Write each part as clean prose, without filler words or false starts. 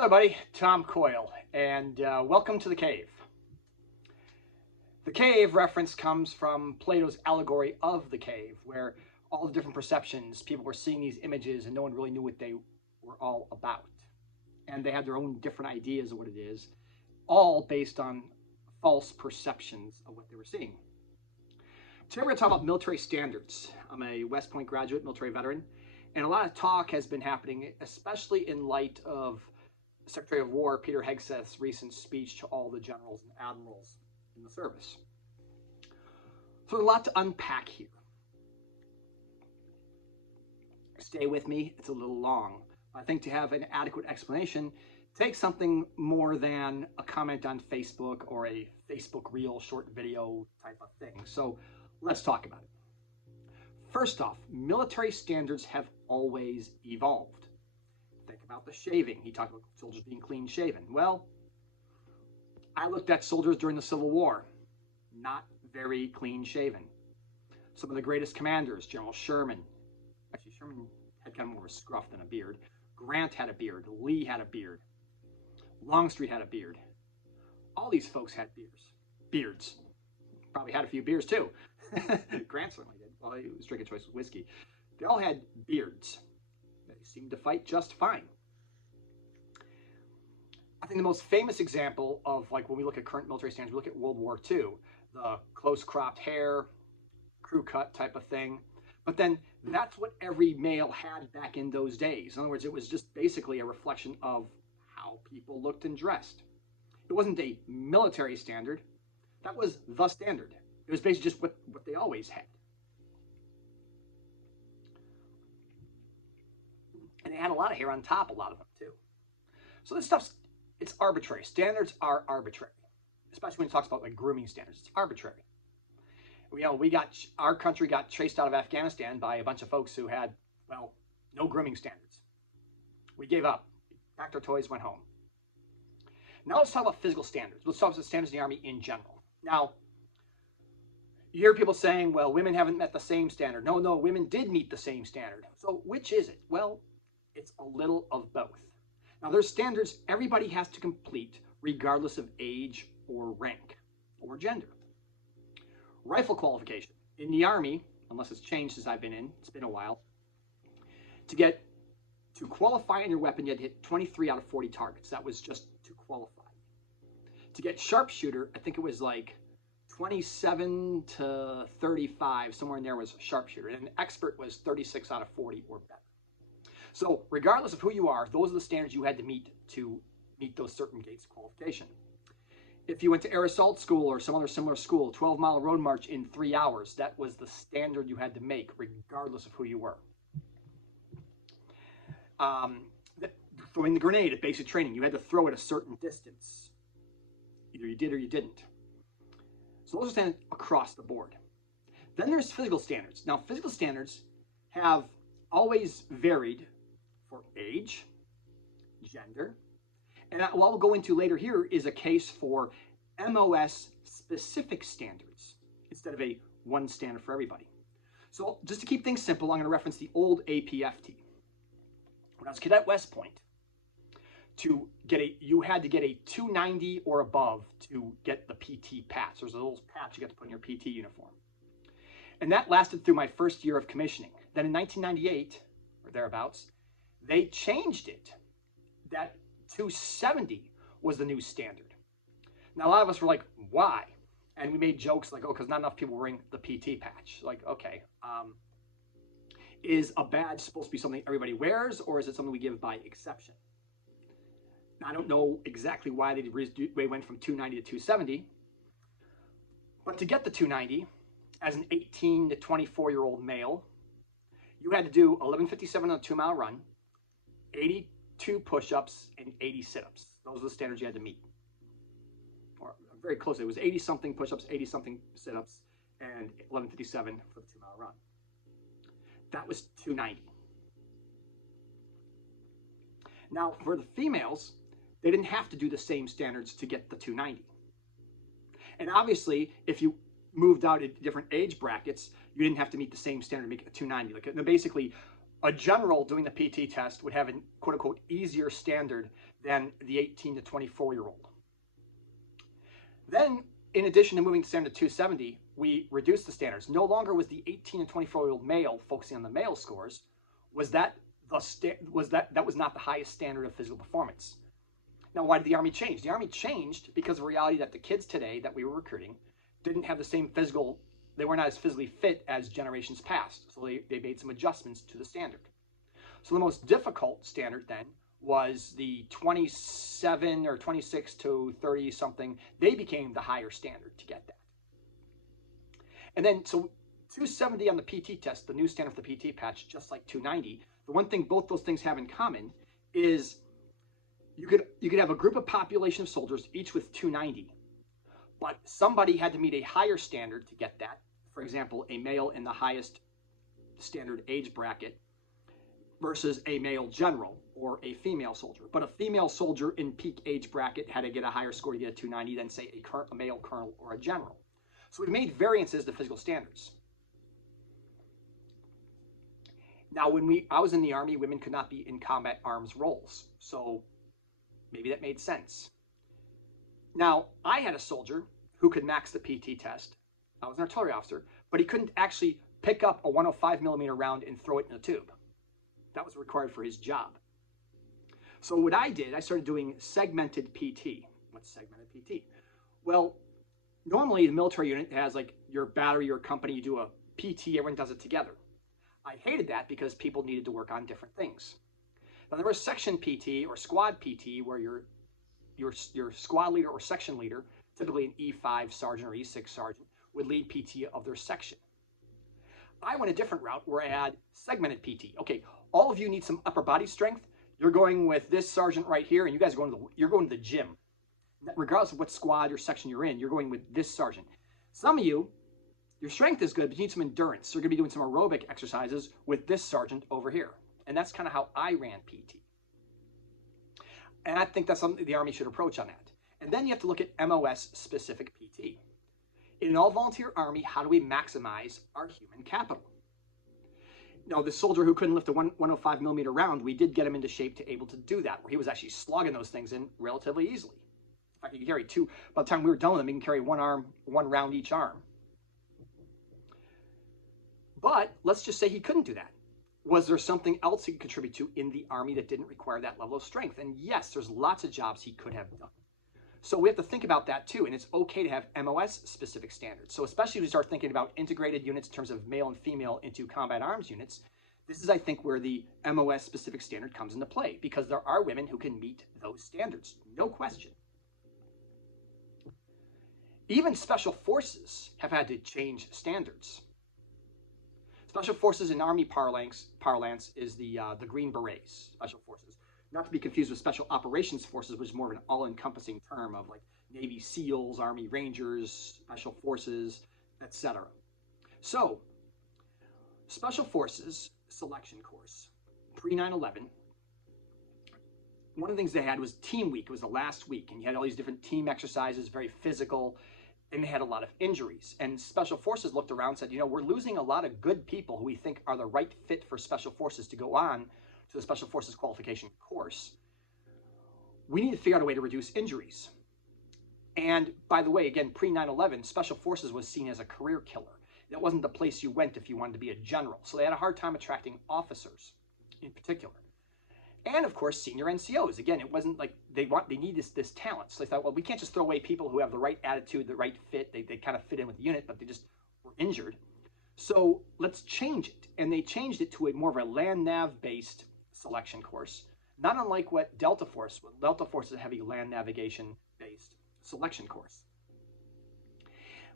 Hello everybody, Tom Coyle, and welcome to the cave. The cave reference comes from Plato's allegory of the cave, where all the different perceptions, people were seeing these images and no one really knew what they were all about. And they had their own different ideas of what it is, all based on false perceptions of what they were seeing. Today we're going to talk about military standards. I'm a West Point graduate, military veteran, and a lot of talk has been happening, especially in light of Secretary of War Peter Hegseth's recent speech to all the generals and admirals in the service. So there's a lot to unpack here. Stay with me, it's a little long. I think to have an adequate explanation takes something more than a comment on Facebook or a Facebook reel short video type of thing. So let's talk about it. First off, military standards have always evolved. Think about the shaving. He talked about soldiers being clean shaven. Well, I looked at soldiers during the Civil War, not very clean shaven. Some of the greatest commanders, General Sherman, actually Sherman had kind of more of a scruff than a beard. Grant had a beard. Lee had a beard. Longstreet had a beard. All these folks had beards. Probably had a few beers too. Grant certainly did. Well, he was drinking choice whiskey. They all had beards. They seemed to fight just fine. I think the most famous example of, like, when we look at current military standards, we look at World War II, the close cropped hair, crew cut type of thing. But then that's what every male had back in those days. In other words, it was just basically a reflection of how people looked and dressed. It wasn't a military standard. That was the standard. It was basically just what they always had. And they had a lot of hair on top, a lot of them too. So this stuff's, it's arbitrary. Standards are arbitrary, especially when it talks about like grooming standards. It's arbitrary. Our country got chased out of Afghanistan by a bunch of folks who had, well, no grooming standards. We gave up, packed our toys, went home. Now let's talk about physical standards. Let's talk about standards in the Army in general. Now, you hear people saying, well, women haven't met the same standard. No, women did meet the same standard. So which is it? Well, it's a little of both. Now, there's standards everybody has to complete regardless of age or rank or gender. Rifle qualification. In the Army, unless it's changed since I've been in, it's been a while, to qualify on your weapon, you had to hit 23 out of 40 targets. That was just to qualify. To get sharpshooter, I think it was like 27 to 35, somewhere in there was sharpshooter. And an expert was 36 out of 40 or better. So regardless of who you are, those are the standards you had to meet those certain gates of qualification. If you went to air assault school or some other similar school, 12-mile road march in 3 hours, that was the standard you had to make regardless of who you were. Throwing the grenade at basic training, you had to throw it a certain distance. Either you did or you didn't. So those are standards across the board. Then there's physical standards. Now, physical standards have always varied for age, gender, and what we'll go into later here is a case for MOS specific standards instead of a one standard for everybody. So just to keep things simple, I'm going to reference the old APFT. When I was cadet West Point, you had to get a 290 or above to get the PT patch. There's a little patch you got to put in your PT uniform. And that lasted through my first year of commissioning. Then in 1998, or thereabouts, they changed it. That 270 was the new standard. Now, a lot of us were like, why? And we made jokes like, oh, because not enough people were wearing the PT patch. Like, okay, is a badge supposed to be something everybody wears, or is it something we give by exception? Now, I don't know exactly why they went from 290 to 270, but to get the 290, as an 18 to 24-year-old male, you had to do 11:57 on a 2-mile run, 82 push-ups, and 80 sit-ups. Those are the standards you had to meet. Or very close. It was 80-something push-ups, 80-something sit-ups, and 11:57 for the 2-mile run. That was 290. Now, for the females, they didn't have to do the same standards to get the 290. And obviously, if you moved out at different age brackets, you didn't have to meet the same standard to make it a 290. Like, basically, A general doing the PT test would have a quote unquote easier standard than the 18 to 24-year-old. Then, in addition to moving to standard 270, we reduced the standards. No longer was the 18 and 24-year-old male focusing on the male scores. That was not the highest standard of physical performance. Now, why did the Army change? The Army changed because of the reality that the kids today that we were recruiting didn't have the same physical, they were not as physically fit as generations past. So they made some adjustments to the standard. So the most difficult standard then was the 27 or 26 to 30 something. They became the higher standard to get that. And then, so 270 on the PT test, the new standard for the PT patch, just like 290. The one thing both those things have in common is you could have a group of population of soldiers, each with 290, but somebody had to meet a higher standard to get that. For example, a male in the highest standard age bracket versus a male general or a female soldier. But a female soldier in peak age bracket had to get a higher score to get a 290 than, say, a male colonel or a general. So we made variances to physical standards. Now, when I was in the Army, women could not be in combat arms roles. So maybe that made sense. Now, I had a soldier who could max the PT test. I was an artillery officer, but he couldn't actually pick up a 105 millimeter round and throw it in a tube. That was required for his job. So what I did, I started doing segmented PT. What's segmented PT? Well, normally the military unit has like your battery, your company, you do a PT, everyone does it together. I hated that because people needed to work on different things. Now there was section PT or squad PT where your squad leader or section leader, typically an E5 sergeant or E6 sergeant, would lead PT of their section. I went a different route where I had segmented PT. Okay, all of you need some upper body strength. You're going with this sergeant right here, and you guys you're going to the gym. Regardless of what squad or section you're in, you're going with this sergeant. Some of you, your strength is good, but you need some endurance. So you're going to be doing some aerobic exercises with this sergeant over here. And that's kind of how I ran PT. And I think that's something the Army should approach on that. And then you have to look at MOS-specific PT. In an all-volunteer Army, how do we maximize our human capital? Now, the soldier who couldn't lift a 105 millimeter round, we did get him into shape to able to do that, where he was actually slugging those things in relatively easily. In fact, he could carry two. By the time we were done with him, he can carry one round each arm. But let's just say he couldn't do that. Was there something else he could contribute to in the Army that didn't require that level of strength? And yes, there's lots of jobs he could have done. So we have to think about that too, and it's okay to have MOS-specific standards. So especially if we start thinking about integrated units in terms of male and female into combat arms units, this is, I think, where the MOS-specific standard comes into play, because there are women who can meet those standards, no question. Even special forces have had to change standards. Special forces in Army parlance is the Green Berets, special forces. Not to be confused with Special Operations Forces, which is more of an all-encompassing term of like Navy SEALs, Army Rangers, Special Forces, etc. So, Special Forces selection course, pre-9/11, one of the things they had was Team Week. It was the last week, and you had all these different team exercises, very physical, and they had a lot of injuries. And Special Forces looked around and said, you know, we're losing a lot of good people who we think are the right fit for Special Forces to go on to the Special Forces qualification course. We need to figure out a way to reduce injuries. And by the way, again, pre-9/11, Special Forces was seen as a career killer. That wasn't the place you went if you wanted to be a general. So they had a hard time attracting officers in particular. And of course, senior NCOs. Again, it wasn't like they need this talent. So they thought, well, we can't just throw away people who have the right attitude, the right fit. They kind of fit in with the unit, but they just were injured. So let's change it. And they changed it to a more of a land nav-based selection course, not unlike what Delta Force. Delta Force is a heavy land navigation-based selection course.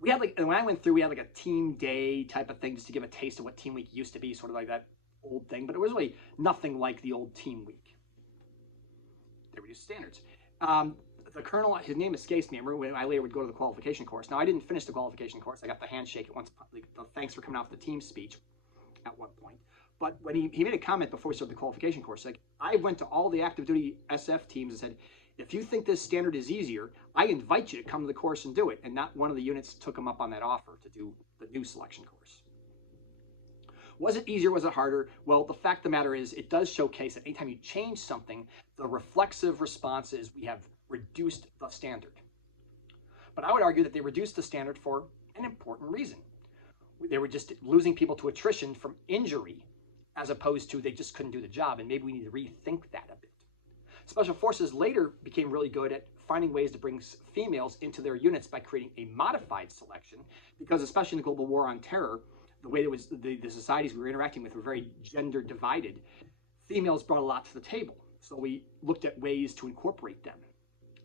We had when I went through, we had like a team day type of thing just to give a taste of what Team Week used to be, sort of like that old thing, but it was really nothing like the old Team Week. They reduced standards. The colonel, his name escapes me. I remember when I later would go to the qualification course. Now, I didn't finish the qualification course. I got the handshake at once, the thanks for coming off the team speech at one point. But when he made a comment before we started the qualification course, like, I went to all the active duty SF teams and said, if you think this standard is easier, I invite you to come to the course and do it. And not one of the units took him up on that offer to do the new selection course. Was it easier? Was it harder? Well, the fact of the matter is it does showcase that anytime you change something, the reflexive response is we have reduced the standard. But I would argue that they reduced the standard for an important reason. They were just losing people to attrition from injury as opposed to they just couldn't do the job, and maybe we need to rethink that a bit. Special Forces later became really good at finding ways to bring females into their units by creating a modified selection, because especially in the global war on terror, the way it was the societies we were interacting with were very gender divided. Females brought a lot to the table, so we looked at ways to incorporate them.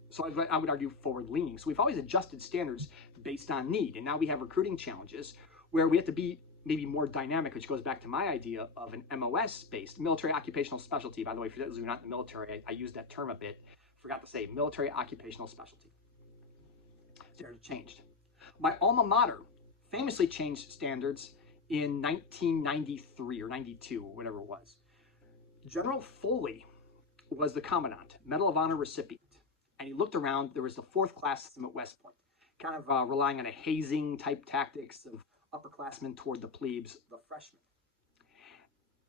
So I would argue forward leaning. So we've always adjusted standards based on need, and now we have recruiting challenges where we have to be maybe more dynamic, which goes back to my idea of an MOS-based, military occupational specialty. By the way, for those who are not in the military, I use that term a bit. Forgot to say military occupational specialty. Standards changed. My alma mater famously changed standards in 1993 or 92, or whatever it was. General Foley was the commandant, Medal of Honor recipient, and he looked around. There was the fourth class system at West Point, kind of relying on a hazing type tactics of upperclassmen toward the plebes, the freshmen.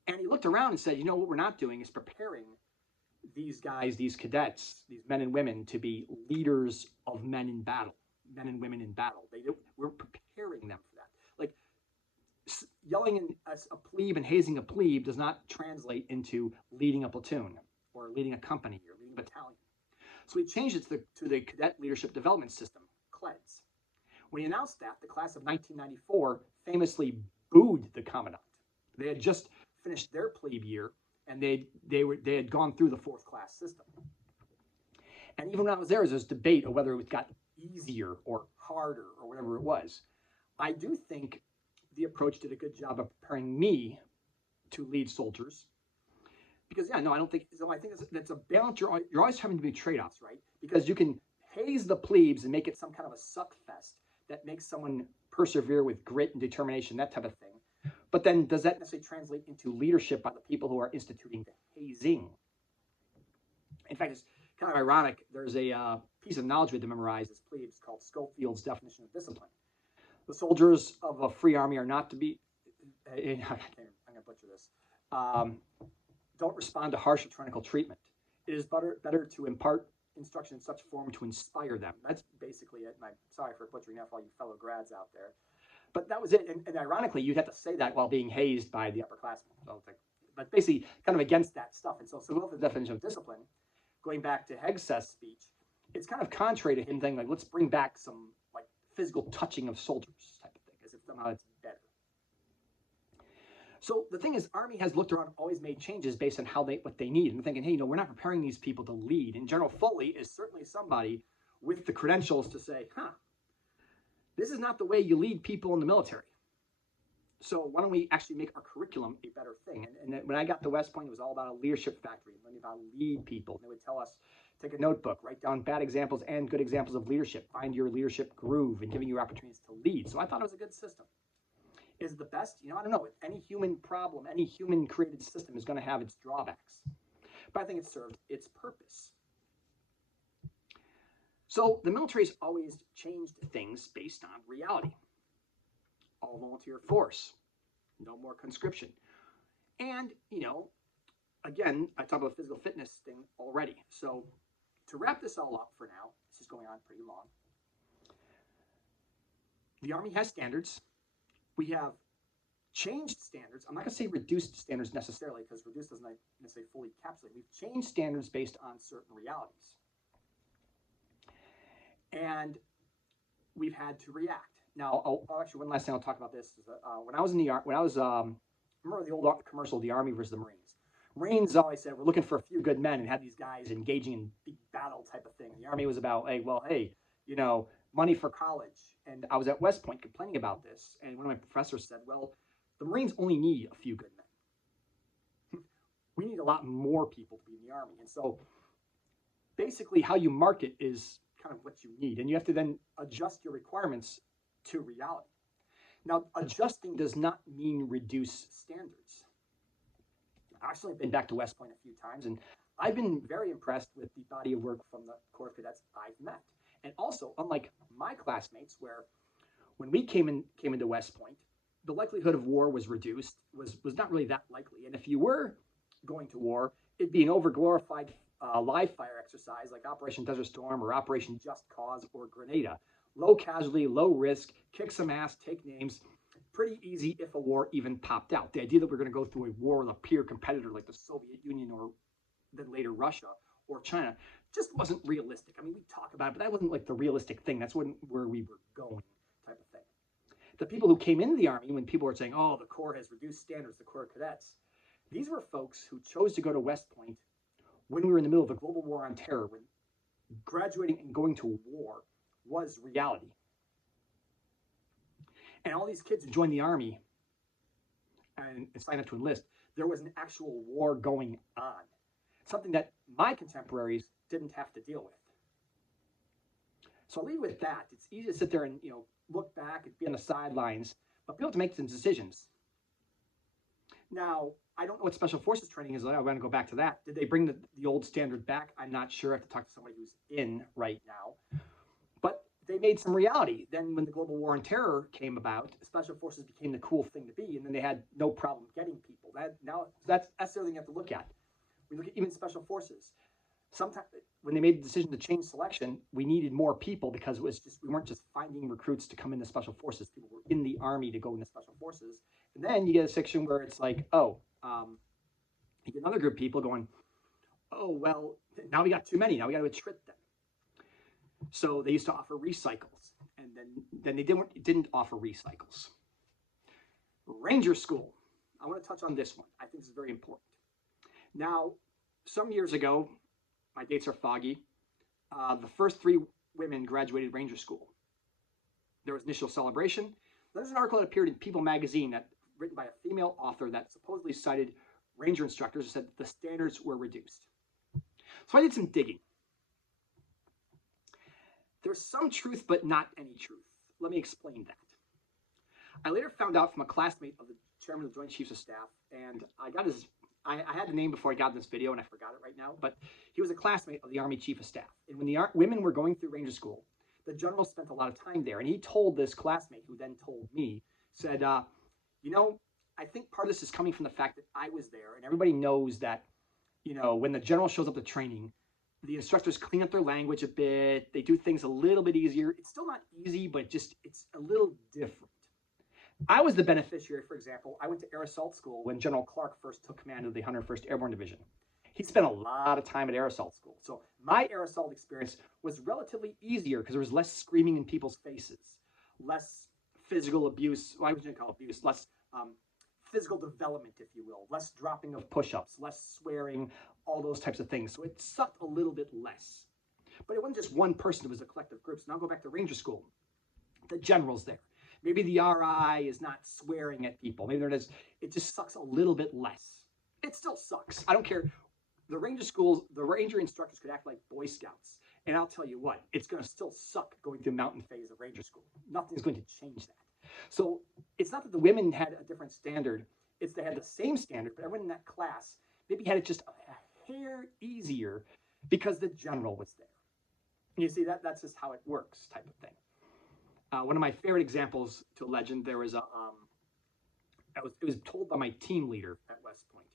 And he looked around and said, you know, what we're not doing is preparing these guys, these cadets, these men and women to be leaders of men in battle, men and women in battle. We're preparing them for that. Like yelling at a plebe and hazing a plebe does not translate into leading a platoon or leading a company or leading a battalion. So we changed it to the Cadet Leadership Development System, CLEDS. When he announced that, the class of 1994 famously booed the commandant. They had just finished their plebe year, and they had gone through the fourth class system. And even when I was there was debate of whether it got easier or harder or whatever it was. I do think the approach did a good job of preparing me to lead soldiers. Because, yeah, no, I don't think, so I think that's a balance. You're always having to do trade-offs, right? Because you can haze the plebes and make it some kind of a suck fest that makes someone persevere with grit and determination, that type of thing. But then does that necessarily translate into leadership by the people who are instituting the hazing? In fact, it's kind of ironic. There's a piece of knowledge we had to memorize as plebes called Schofield's definition of discipline. The soldiers of a free army are not to be, I'm going to butcher this, don't respond to harsh or tyrannical treatment. It is better to impart instruction in such form to inspire them. That's basically it. And I'm sorry for butchering that for all you fellow grads out there. But that was it. And ironically, you'd have to say that while being hazed by the upperclassmen. So but basically, kind of against that stuff. And so the definition of discipline, going back to Hegseth's speech, it's kind of contrary to him saying, like, let's bring back some like physical touching of soldiers type of thing, as if somehow it's better. So the thing is, Army has looked around, always made changes based on what they need, and thinking, hey, we're not preparing these people to lead. And General Foley is certainly somebody with the credentials to say, this is not the way you lead people in the military. So why don't we actually make our curriculum a better thing? And when I got to West Point, it was all about a leadership factory, learning how to lead people. And they would tell us, take a notebook, write down bad examples and good examples of leadership, find your leadership groove, and giving you opportunities to lead. So I thought it was a good system. Is it the best? I don't know. Any human problem, any human created system is going to have its drawbacks. But I think it served its purpose. So the military's always changed things based on reality. All volunteer force, no more conscription. And, again, I talked about the physical fitness thing already. So to wrap this all up for now, this is going on pretty long. The Army has standards. We have changed standards. I'm not going to say reduced standards necessarily, because reduced doesn't necessarily fully encapsulate. We've changed standards based on certain realities. And we've had to react. Now, actually, one last thing I'll talk about this is when I was in the Army, remember the old commercial, the Army versus the Marines. Marines always said, we're looking for a few good men, and had these guys engaging in big battle type of thing. The Army was about, hey, money for college. And I was at West Point complaining about this, and one of my professors said, well, the Marines only need a few good men. We need a lot more people to be in the Army. And so basically how you market is kind of what you need, and you have to then adjust your requirements to reality. Now, adjusting does not mean reduce standards. I've actually been back to West Point a few times, and I've been very impressed with the body of work from the Corps of Cadets I've met. And also, unlike my classmates, where when we came into West Point, the likelihood of war was reduced, was not really that likely. And if you were going to war, it'd be an overglorified live fire exercise like Operation Desert Storm or Operation Just Cause or Grenada. Low casualty, low risk, kick some ass, take names. Pretty easy if a war even popped out. The idea that we're going to go through a war with a peer competitor like the Soviet Union or then later Russia or China just wasn't realistic. I mean, we talk about it, but that wasn't like the realistic thing. That's where we were going type of thing. The people who came into the Army, when people were saying, oh, the Corps has reduced standards, the Corps cadets, these were folks who chose to go to West Point when we were in the middle of the global war on terror, when graduating and going to war was reality. And all these kids who joined the Army and signed up to enlist, there was an actual war going on. Something that my contemporaries didn't have to deal with. So I'll leave you with that. It's easy to sit there and look back and be on the sidelines, but be able to make some decisions. Now, I don't know what Special Forces training is like. I want to go back to that. Did they bring the old standard back? I'm not sure. I have to talk to somebody who's in right now. But they made some reality. Then when the global war on terror came about, Special Forces became the cool thing to be, and then they had no problem getting people. That's the other thing you have to look at. We look at even Special Forces. Sometimes when they made the decision to change selection, we needed more people because it was just we weren't just finding recruits to come into Special Forces. People were in the Army to go into Special Forces. And then you get a section where it's like, you get another group of people going, oh, well, now we got too many. Now we got to attrit them. So they used to offer recycles. And then they didn't offer recycles. Ranger School. I want to touch on this one. I think this is very important. Now, some years ago, my dates are foggy, the first 3 women graduated Ranger School. There was initial celebration. There's an article that appeared in People magazine written by a female author that supposedly cited Ranger instructors who said that the standards were reduced. So I did some digging. There's some truth, but not any truth. Let me explain that. I later found out from a classmate of the chairman of the Joint Chiefs of Staff, and I had the name before I got this video, and I forgot it right now, but he was a classmate of the Army Chief of Staff. And when the women were going through Ranger School, the general spent a lot of time there, and he told this classmate, who then told me, said, I think part of this is coming from the fact that I was there, and everybody knows that, when the general shows up to training, the instructors clean up their language a bit, they do things a little bit easier. It's still not easy, but it's a little different. I was the beneficiary, for example. I went to Air Assault School when General Clark first took command of the 101st Airborne Division. He spent a lot of time at Air Assault School. So my Air Assault experience was relatively easier because there was less screaming in people's faces, less physical abuse. Well, I wouldn't call it abuse, less physical development, if you will, less dropping of push-ups, less swearing, all those types of things. So it sucked a little bit less. But it wasn't just one person, it was a collective group. So now I'll go back to Ranger School. The general's there. Maybe the RI is not swearing at people. Maybe it just sucks a little bit less. It still sucks. I don't care. The Ranger schools, the Ranger instructors could act like Boy Scouts. And I'll tell you what, it's going to still suck going through mountain phase of Ranger School. Nothing's going to change that. So it's not that the women had a different standard. It's they had the same standard, but everyone in that class maybe had it just a hair easier because the general was there. You see, that's just how it works type of thing. One of my favorite examples to legend, there was it was told by my team leader at West Point.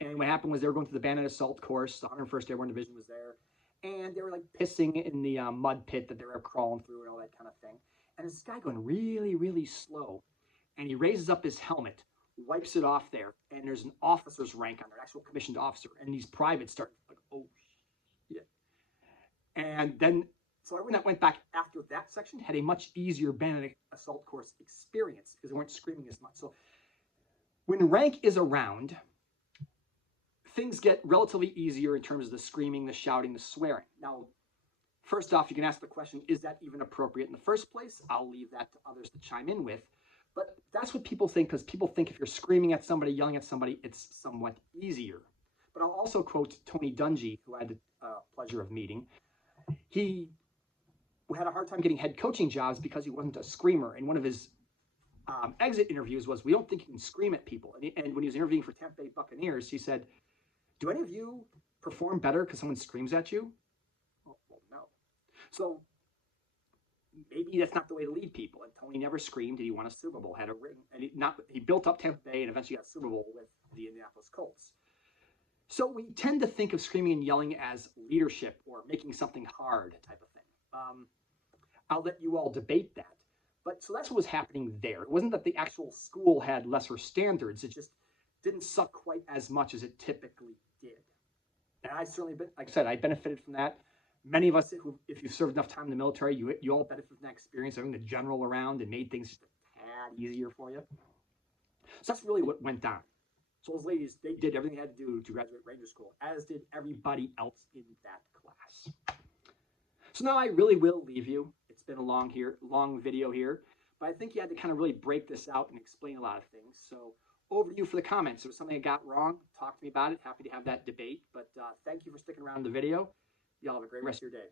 And what happened was they were going through the Bayonet Assault course. The 101st Airborne Division was there. And they were like pissing in the mud pit that they were crawling through and all that kind of thing. And there's this guy going really, really slow. And he raises up his helmet, wipes it off there. And there's an officer's rank on there, an actual commissioned officer. And these privates start like, oh, shit. And then, so everyone that went back after that section had a much easier Bayonet Assault course experience because they weren't screaming as much. So when rank is around, things get relatively easier in terms of the screaming, the shouting, the swearing. Now, first off, you can ask the question, is that even appropriate in the first place? I'll leave that to others to chime in with. But that's what people think, because people think if you're screaming at somebody, yelling at somebody, it's somewhat easier. But I'll also quote Tony Dungy, who I had the pleasure of meeting. He had a hard time getting head coaching jobs because he wasn't a screamer. And one of his exit interviews was, we don't think you can scream at people. And when he was interviewing for Tampa Bay Buccaneers, he said, do any of you perform better because someone screams at you? Well, no. So maybe that's not the way to lead people. And Tony never screamed. Did he won a Super Bowl? Had a ring, and he built up Tampa Bay and eventually got a Super Bowl with the Indianapolis Colts. So we tend to think of screaming and yelling as leadership or making something hard type of thing. I'll let you all debate that. But so that's what was happening there. It wasn't that the actual school had lesser standards. It just didn't suck quite as much as it typically did. And I certainly, like I said, I benefited from that. Many of us, if you've served enough time in the military, you all benefit from that experience, having the general around and made things just a tad easier for you. So that's really what went down. So those ladies, they did everything they had to do to graduate Ranger School, as did everybody else in that class. So now I really will leave you. It's been a long video here, but I think you had to kind of really break this out and explain a lot of things. So over to you for the comments. If it was something I got wrong, talk to me about it. Happy to have that debate. But thank you for sticking around the video. Y'all have a great rest of your day.